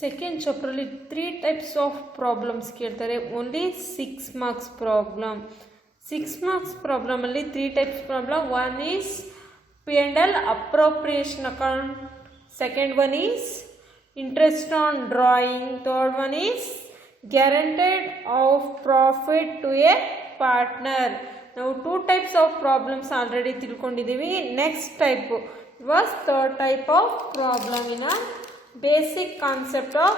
Second ಚಾಪ್ಟ್ರಲ್ಲಿ 3 types of problems ಕೇಳ್ತಾರೆ. Only 6 marks problem. 6 marks ಪ್ರಾಬ್ಲಮಲ್ಲಿ 3 types problem. One is P&L appropriation account, second one is interest on drawing, third one is guaranteed of profit to a partner. ನಾವು 2 types of problems already ತಿಳ್ಕೊಂಡಿದ್ದೀವಿ. Next type was third type of problem in basic concept of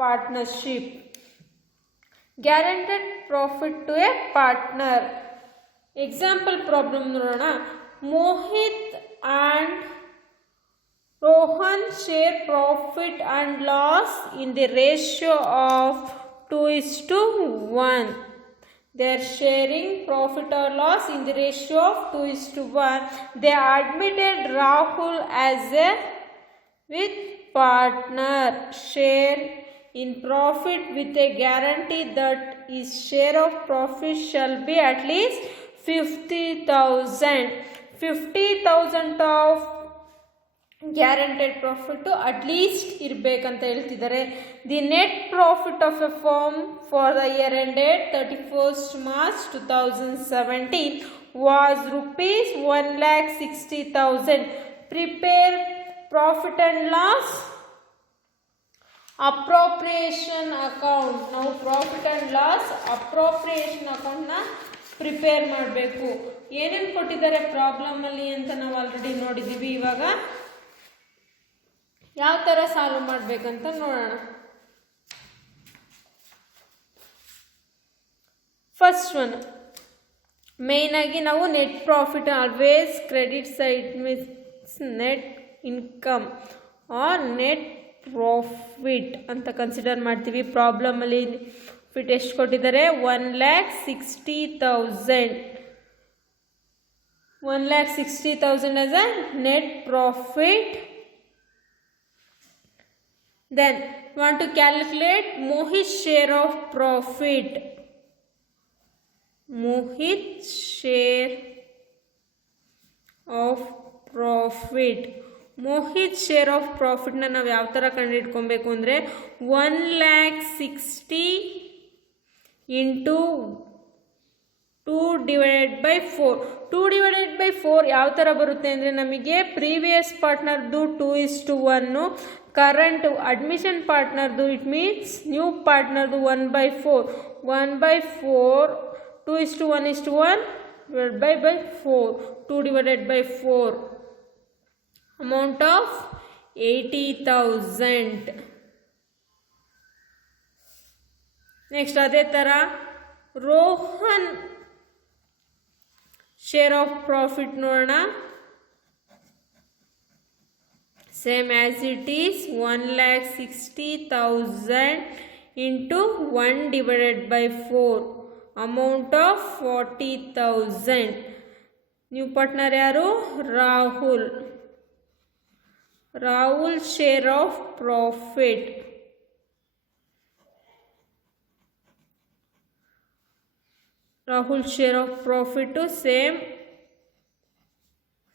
partnership. Guaranteed profit to a partner. Example problem ನೋಡೋಣ. Mohit and Rohan share profit and loss in the ratio of 2:1. They are sharing profit or loss in the ratio of 2:1. They admitted Rahul as a with partner share in profit with a guarantee that his share of profit shall be at least 50,000. 50,000 of guaranteed profit at least ಇರಬೇಕಂತ ಹೇಳ್ತಿದ್ದಾರೆ. The net profit of a firm for the year ended 31st March 2017 was rupees 1,60,000. Prepare profit and loss appropriation account. ನಾವು profit and loss appropriation ಅಕೌಂಟ್ನ prepare ಮಾಡಬೇಕು. ಏನೇನು ಕೊಟ್ಟಿದ್ದಾರೆ ಪ್ರಾಬ್ಲಮಲ್ಲಿ ಅಂತ ನಾವು already ನೋಡಿದ್ದೀವಿ. ಇವಾಗ ಯಾವ ಥರ ಸಾಲ್ವ್ ಮಾಡಬೇಕಂತ ನೋಡೋಣ. ಫಸ್ಟ್ ಒನ್ ಮೇಯ್ನಾಗಿ ನಾವು net profit always credit side means net income or net profit ಅಂತ ಕನ್ಸಿಡರ್ ಮಾಡ್ತೀವಿ. ಪ್ರಾಬ್ಲಮಲ್ಲಿ ಫಿಟ್ ಎಷ್ಟು ಕೊಟ್ಟಿದ್ದಾರೆ? 1,60,000. 1,60,000 as a net profit. Then want to calculate Mohit's share of profit. Mohit's share of profit. Mohit share of ಪ್ರಾಫಿಟ್ನ ನಾವು ಯಾವ ಥರ ಕಂಡುಹಿಡ್ಕೊಬೇಕು ಅಂದರೆ 1,60,000 ಇಂಟು 2/4. 2/4 ಯಾವ ಥರ ಬರುತ್ತೆ ಅಂದರೆ ನಮಗೆ ಪ್ರೀವಿಯಸ್ ಪಾರ್ಟ್ನರ್ದು 2:1, ಕರೆಂಟ್ ಅಡ್ಮಿಷನ್ ಪಾರ್ಟ್ನರ್ದು ಇಟ್ ಮೀನ್ಸ್ ನ್ಯೂ ಪಾರ್ಟ್ನರ್ದು 1/4. 1/4 2:1:1 4. 2/4 amount of 80,000. ನೆಕ್ಸ್ಟ್ ಅದೇ ಥರ ರೋಹನ್ ಶೇರ್ ಆಫ್ ಪ್ರಾಫಿಟ್ ನೋಡೋಣ. Same as it is 1,60,000 into 1/4 amount of 40,000. New partner ಯಾರು? Rahul. Rahul share of profit. Rahul share of profit same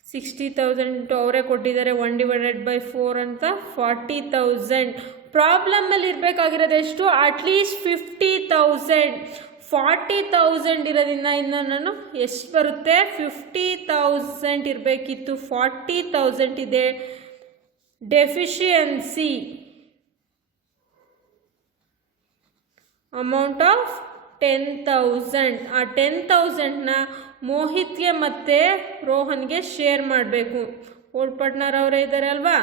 60,000 ಅವರೇ ಕೊಟ್ಟಿದ್ದಾರೆ. 1/4 ಅಂತ 40,000. ಪ್ರಾಬ್ಲಮ್ ಅಲ್ಲಿ ಇರಬೇಕಾಗಿರೋದು ಎಷ್ಟು? ಅಟ್ಲೀಸ್ಟ್ 50,000. 40,000 ಇರೋದ್ರಿಂದ ಇನ್ನು ನಾನು ಎಷ್ಟು ಬರುತ್ತೆ? 50,000 ಇರಬೇಕಿತ್ತು, 40,000 ಇದೆ. Deficiency amount of 10,000. ಆ 10,000ನ ಮೋಹಿತ್ಗೆ ಮತ್ತು ರೋಹನ್ಗೆ ಶೇರ್ ಮಾಡಬೇಕು. ಓಲ್ಡ್ ಪಾರ್ಟ್ನರ್ ಅವರೇ ಇದ್ದಾರೆ ಅಲ್ವಾ,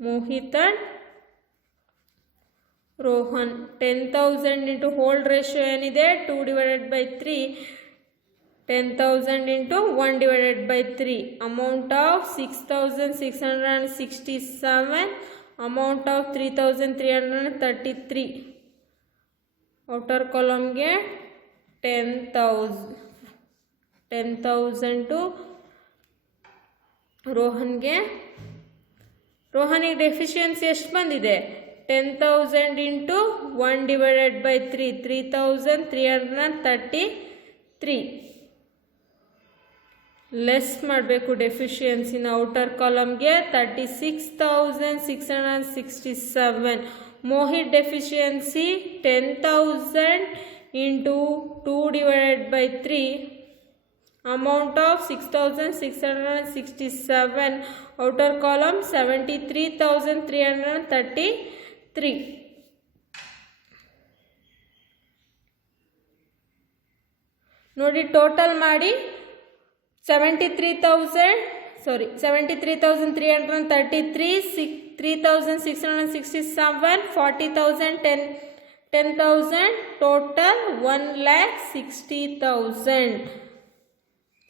Mohit and Rohan. 10,000 into hold ratio ಏನಿದೆ? 2/3. 10,000 into 1/3. Amount of 6,667. Amount of 3,333. Outer column ಗೆ 10,000 to ರೋಹನ್ಗೆ. ರೋಹನಿಗೆ ಡೆಫಿಷಿಯನ್ಸಿ ಎಷ್ಟು ಬಂದಿದೆ? 10,000 ಇಂಟು 1/3. 3,333. ಲೆಸ್ ಮಾಡಬೇಕು ಡೆಫಿಷಿಯನ್ಸಿನ. Outer ಕಾಲಮ್ಗೆ 36,667. Mohit deficiency 10,000 into 2 divided by 3, amount of 6,667. outer column 73,333. ನೋಡಿ ಟೋಟಲ್ ಮಾಡಿ 73,333, 3,667, 40,000, 10,000, total 1,60,000.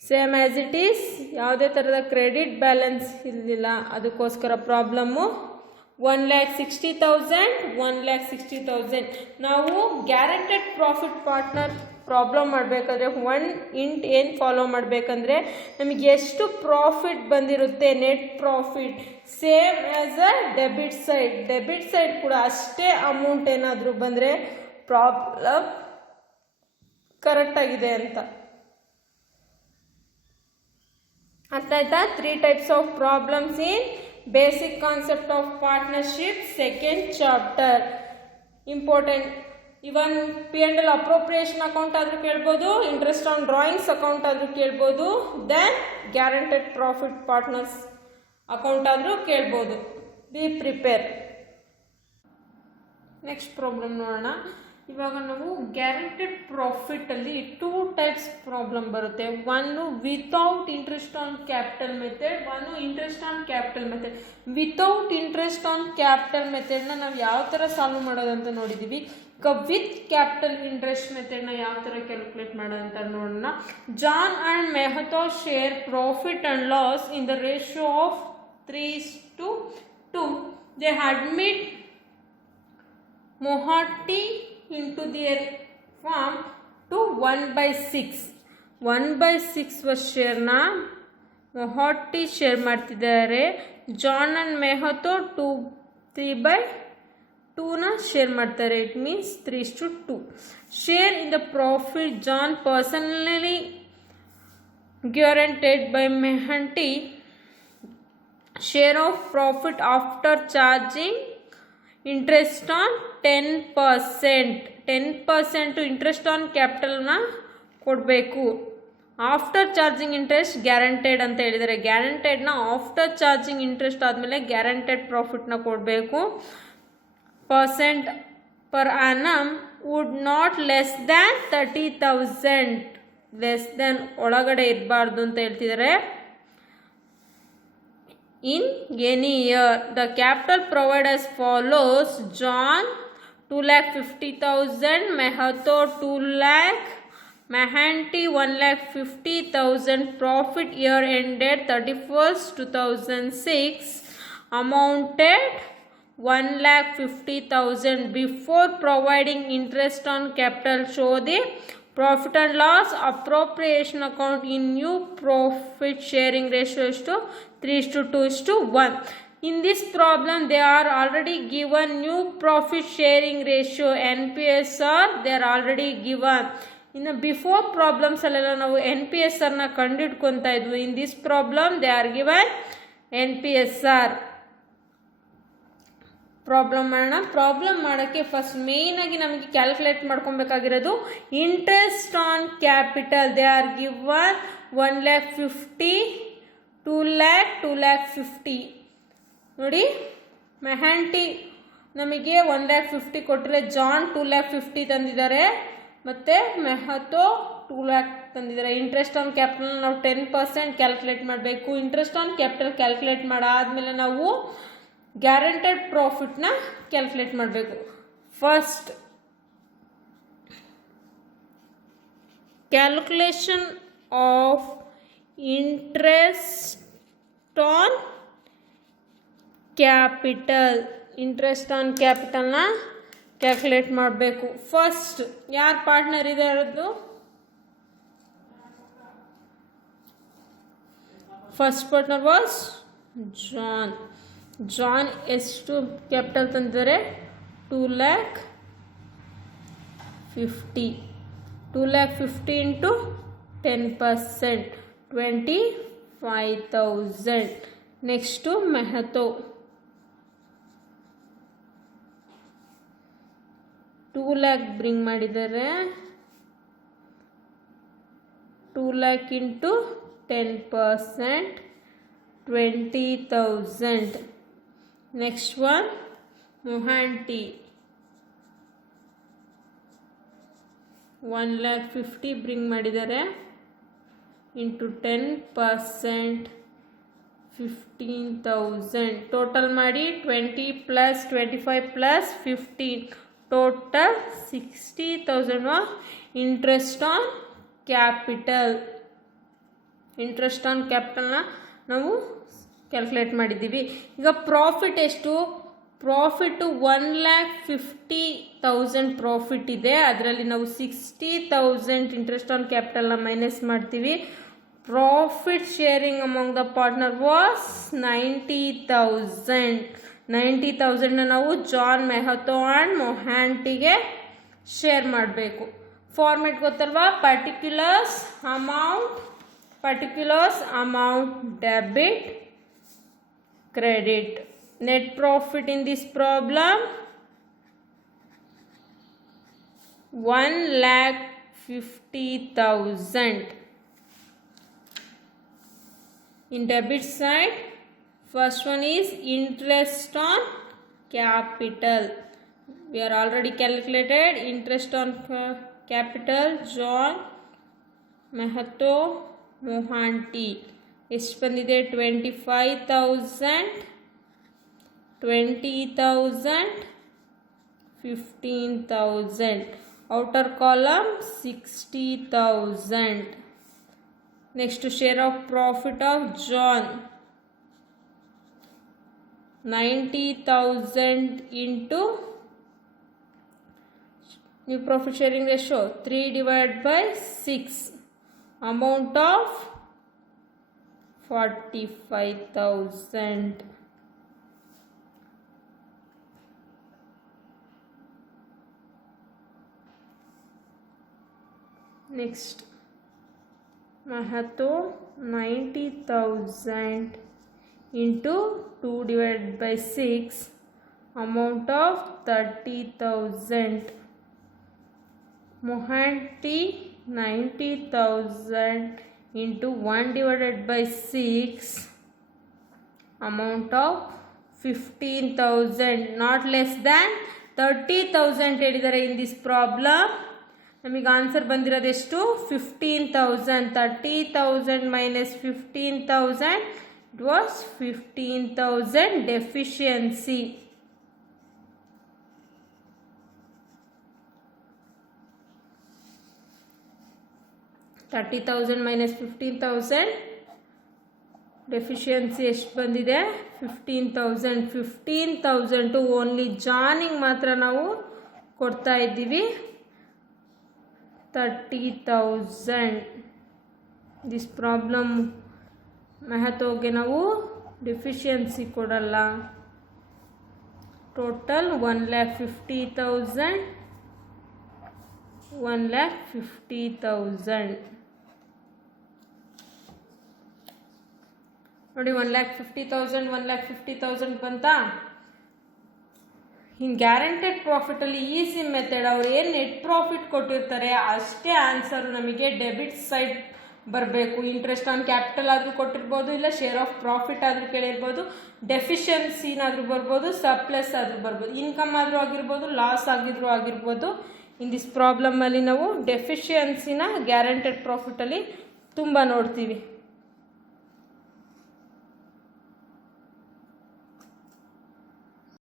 Same as it is, ಯಾವುದೇ ಥರದ ಕ್ರೆಡಿಟ್ ಬ್ಯಾಲೆನ್ಸ್ ಇರಲಿಲ್ಲ, ಅದಕ್ಕೋಸ್ಕರ ಪ್ರಾಬ್ಲಮ್ಮು 1,60,000, 1,60,000. ನಾವು ಗ್ಯಾರಂಟೆಡ್ ಪ್ರಾಫಿಟ್ ಪಾರ್ಟ್ನರ್ ಪ್ರಾಬ್ಲಮ್ ಮಾಡಬೇಕಾದ್ರೆ ಏನು ಫಾಲೋ ಮಾಡಬೇಕಂದ್ರೆ ನಮಗೆ ಎಷ್ಟು ಪ್ರಾಫಿಟ್ ಬಂದಿರುತ್ತೆ, net profit same as a debit side ಕೂಡ ಅಷ್ಟೇ ಅಮೌಂಟ್ ಏನಾದರೂ ಬಂದರೆ ಪ್ರಾಬ್ಲಮ್ ಕರೆಕ್ಟಾಗಿದೆ ಅಂತ. ಅರ್ಥ ಆಯ್ತಾ? 3 types of problems in basic concept of partnership, second chapter. Important. Even P&L appropriation account ಆದರೂ ಕೇಳ್ಬೋದು, ಇಂಟ್ರೆಸ್ಟ್ ಆನ್ ಡ್ರಾಯಿಂಗ್ಸ್ ಅಕೌಂಟ್ ಆದರೂ ಕೇಳ್ಬೋದು, then guaranteed profit partners account ಆದರೂ ಕೇಳ್ಬೋದು. B prepare. ನೆಕ್ಸ್ಟ್ ಪ್ರಾಬ್ಲಮ್ ನೋಡೋಣ. ಇವಾಗ ನಾವು ಗ್ಯಾರಂಟೆಡ್ ಪ್ರಾಫಿಟಲ್ಲಿ 2 types ಪ್ರಾಬ್ಲಮ್ ಬರುತ್ತೆ. ಒಂದು without interest on capital method, ಒಂದು interest on capital method. Without interest on capital ಮೆಥಡ್ನ ನಾವು ಯಾವ ಥರ ಸಾಲ್ವ್ ಮಾಡೋದಂತ ನೋಡಿದ್ದೀವಿ. ವಿತ್ ಕ್ಯಾಪಿಟಲ್ ಇಂಟ್ರೆಸ್ಟ್ ಮೆಥಡ್ನ ಯಾವ ಥರ ಕ್ಯಾಲ್ಕುಲೇಟ್ ಮಾಡೋದಂತ ನೋಡೋಣ. John and Mehta share profit and loss in the ratio of 3:2. They admit Mohanty into their farm to 1/6. 1/6 ಶೇರ್ನ ಮೊಹಾಟಿ ಶೇರ್ ಮಾಡ್ತಿದ್ದಾರೆ. ಜಾನ್ ಆ್ಯಂಡ್ ಮೆಹ್ತಾ 3/2ನ ಶೇರ್ ಮಾಡ್ತಾರೆ. It means 3:2. Share in the profit John personally guaranteed by Mehanti. Share of profit after charging interest on 10% interest on ಕ್ಯಾಪಿಟಲ್ನ ಕೊಡಬೇಕು. After charging interest guaranteed ಅಂತ ಹೇಳಿದ್ದಾರೆ. ಗ್ಯಾರಂಟೆಡ್ನ after charging interest ಆದಮೇಲೆ guaranteed ಪ್ರಾಫಿಟ್ನ ಕೊಡಬೇಕು. Percent per annum would not less than 30,000. Less than ಒಳಗಡೆ ಇರಬಾರ್ದು ಅಂತ ಹೇಳ್ತಿದ್ದಾರೆ. In any year, the capital provided as follows: John 2,50,000, Mehato 2 lakh, Mehanti 1,50,000. Profit year ended 31st 2006 amounted 1,50,000. Before providing interest on capital, show the profit and loss appropriation account in new profit sharing ratio is to 3:2:1. In this problem they are already given new profit sharing ratio NPSR. They are already given. In the before problems allela ನಾವು NPSR ನ ಕಂಡುಹಿಡ್ಕೊಂತಾ ಇದ್ವಿ. In this problem they are given NPSR. Problem ಮಾಡೋಣ. Problem ಮಾಡೋಕ್ಕೆ first ಮೇಯ್ನಾಗಿ ನಮಗೆ calculate ಮಾಡ್ಕೊಬೇಕಾಗಿರೋದು interest on capital. They are given 1,50,000, 2 lakh, 2,50,000. ನೋಡಿ ಮೆಹ್ಯಾಂಟಿ ನಮಗೆ 1,50,000 ಕೊಟ್ಟರೆ, ಜಾನ್ 2,50,000 ತಂದಿದ್ದಾರೆ, ಮತ್ತು ಮೆಹ್ತೋ 2 lakh ತಂದಿದ್ದಾರೆ. ಇಂಟ್ರೆಸ್ಟ್ ಆನ್ ಕ್ಯಾಪಿಟಲ್ ನಾವು 10% ಕ್ಯಾಲ್ಕುಲೇಟ್ ಮಾಡಬೇಕು. ಇಂಟ್ರೆಸ್ಟ್ ಆನ್ ಕ್ಯಾಪಿಟಲ್ ಕ್ಯಾಲ್ಕುಲೇಟ್ ಮಾಡಾದಮೇಲೆ ನಾವು ಗ್ಯಾರಂಟೆಡ್ ಪ್ರಾಫಿಟ್ನ ಕ್ಯಾಲ್ಕುಲೇಟ್ ಮಾಡಬೇಕು. First calculation of interest on capital. Interest on ಕ್ಯಾಪಿಟಲ್ನ ಕ್ಯಾಲ್ಕುಲೇಟ್ ಮಾಡಬೇಕು. ಫಸ್ಟ್ ಯಾರು ಪಾರ್ಟ್ನರ್ ಇದೆ ಅದು? First partner was John. John ಎಷ್ಟು ಕ್ಯಾಪಿಟಲ್ ತಂದಿದ್ದಾರೆ? 2,50,000. 2,50,000 into 10%. 25,000. Next Mehta 2 lakh bring ಮಾಡಿದ್ದಾರೆ. 2 lakh into 10%, 20,000. Next one, Mohanty 1,50,000 bring ಮಾಡಿದ್ದಾರೆ. into 10%, 15,000. ಟೋಟಲ್ ಮಾಡಿ 20 plus 25 plus 15, total 60,000 interest on capital. Interest on ಕ್ಯಾಪಿಟಲ್ನ ನಾವು ಕ್ಯಾಲ್ಕುಲೇಟ್ ಮಾಡಿದ್ದೀವಿ. ಈಗ ಪ್ರಾಫಿಟ್ ಎಷ್ಟು? ಪ್ರಾಫಿಟ್ಟು 1,50,000 ಪ್ರಾಫಿಟ್ ಇದೆ. ಅದರಲ್ಲಿ ನಾವು 60,000 ಇಂಟ್ರೆಸ್ಟ್ ಆನ್ ಕ್ಯಾಪಿಟಲ್ನ ಮೈನಸ್ ಮಾಡ್ತೀವಿ. Profit sharing among the partner was 90,000. 90,000ನ ನಾವು ಜಾನ್ ಮೆಹತೋ ಆ್ಯಂಡ್ ಮೊಹ್ಯಾಂಟಿಗೆ ಶೇರ್ ಮಾಡಬೇಕು. ಫಾರ್ಮೆಟ್ ಗೊತ್ತಲ್ವಾ? Particulars amount debit credit. Net profit in this problem 1,50,000. In debit side, first one is interest on capital. We are already calculated interest on capital. John Mehato Mohanty ಎಷ್ಟು ಬಂದಿದೆ? 25,000, 20,000, 15,000. outer column 60,000. next share of profit of John 90,000 into new profit sharing ratio 3/6, amount of 45,000. next Mahato 90,000 into 2/6, amount of 30,000. Mohanty 90,000 into 1/6, amount of 15,000, not less than 30,000 ಹೇಳಿದ್ದಾರೆ. in this problem ನಮಗೆ answer ಬಂದಿರೋದೆಷ್ಟು? 15,000. 30,000 minus 15,000, it was 15,000 deficiency. $30,000 deficiency ಎಷ್ಟು ಬಂದಿದೆ? 15,000. 15,000 only ಜಾನಿಗೆ ಮಾತ್ರ ನಾವು ಕೊಡ್ತಾ ಇದ್ದೀವಿ. 30,000. This problem ಮೆಹತೋಗೆ ನಾವು ಡೆಫಿಷಿಯನ್ಸಿ ಕೊಡಲ್ಲ. ಟೋಟಲ್ 1,50,000, 1,50,000 ನೋಡಿ. 1,50,000, 1,50,000 ಬಂತಾ? ಇನ್ ಗ್ಯಾರಂಟೆಡ್ ಪ್ರಾಫಿಟಲ್ಲಿ ಈಸಿ ಮೆಥಡ್, ಅವ್ರು ಏನು ನೆಟ್ ಪ್ರಾಫಿಟ್ ಕೊಟ್ಟಿರ್ತಾರೆ ಅಷ್ಟೇ ಆನ್ಸರು ನಮಗೆ ಡೆಬಿಟ್ ಸೈಡ್ ಬರಬೇಕು. ಇಂಟ್ರೆಸ್ಟ್ ಆನ್ ಕ್ಯಾಪಿಟಲ್ ಆದರೂ ಕೊಟ್ಟಿರ್ಬೋದು, ಇಲ್ಲ ಶೇರ್ ಆಫ್ ಪ್ರಾಫಿಟ್ ಆದರೂ ಕೇಳಿರ್ಬೋದು, ಡೆಫಿಷಿಯನ್ಸಿನಾದರೂ ಬರ್ಬೋದು, ಸರ್ಪ್ಲಸ್ ಆದರೂ ಬರ್ಬೋದು, ಇನ್ಕಮ್ ಆದರೂ ಆಗಿರ್ಬೋದು, ಲಾಸ್ ಆಗಿದ್ರೂ ಆಗಿರ್ಬೋದು. ಇನ್ ದಿಸ್ ಪ್ರಾಬ್ಲಮಲ್ಲಿ ನಾವು ಡೆಫಿಷಿಯನ್ಸಿನ ಗ್ಯಾರಂಟೆಡ್ ಪ್ರಾಫಿಟಲ್ಲಿ ತುಂಬ ನೋಡ್ತೀವಿ.